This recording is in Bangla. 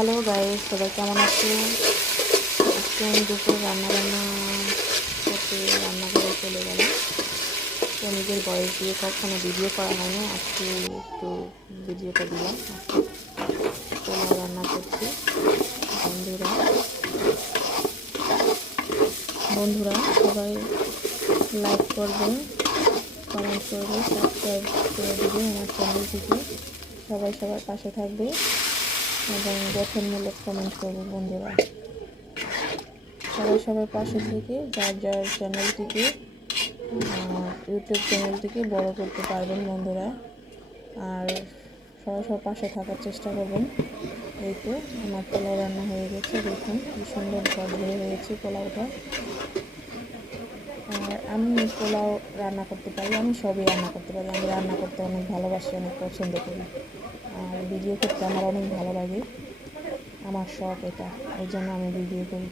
হ্যালো গাইস, সবাই কেমন আছে? আজকে আমি দুপুর রান্না করতে রান্নাঘরে চলে গেলাম। তো নিজের বয়স দিয়ে কখনো ভিডিও করা হয়নি, আজকে একটু ভিডিওটা দিলাম। পোলাও রান্না করছি। বন্ধুরা বন্ধুরা সবাই লাইক করবে, কমেন্ট করবে, সাবস্ক্রাইব করে দেবে আমার চ্যানেলটিকে। সবাই সবার পাশে থাকবে এবং গঠনমূলক কমেন্ট করবে। বন্ধুরা সবাই সবার পাশে থেকে যার যার চ্যানেলটিকে, ইউটিউব চ্যানেলটিকে বড় করতে পারবেন বন্ধুরা। আর সবাই সবার পাশে থাকার চেষ্টা করবেন। এই তো আমার পোলাও রান্না হয়ে গেছে, দেখুন কি সুন্দর ঝরঝরে হয়েছে পোলাওটা। আর আমি পোলাও রান্না করতে পারি, আমি সবই রান্না করতে পারি। আমি রান্না করতে অনেক ভালোবাসি, অনেক পছন্দ করি। আর ভিডিও করতে আমার অনেক ভালো লাগে, আমার শখ এটা, এই জন্য আমি ভিডিও করি।